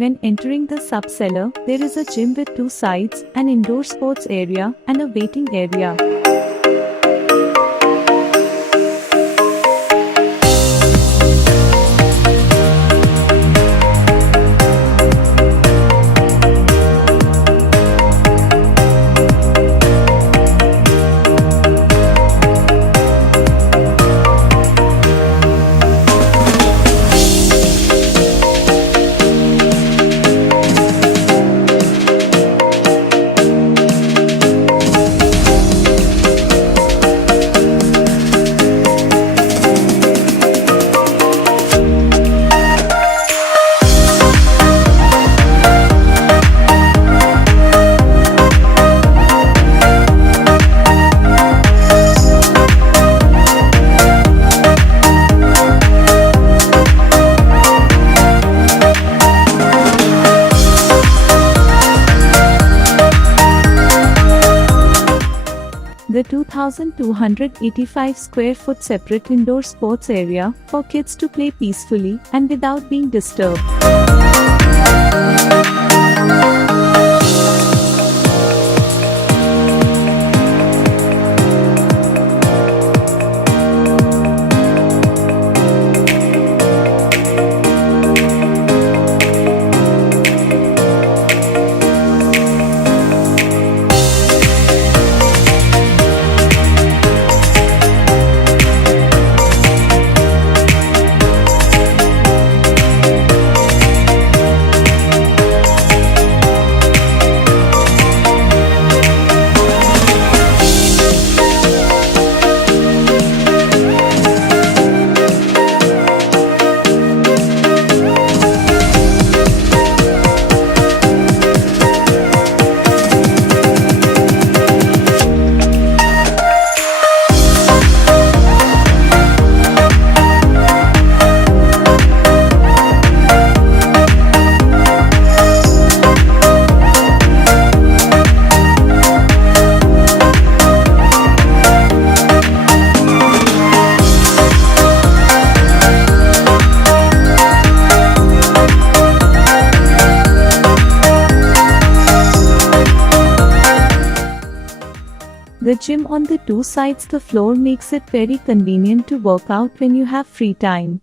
When entering the sub-cellar, there is a gym with two sides, an indoor sports area, and a waiting area. The 2,285 square foot separate indoor sports area for kids to play peacefully and without being disturbed. The gym on the two sides the floor makes it very convenient to work out when you have free time.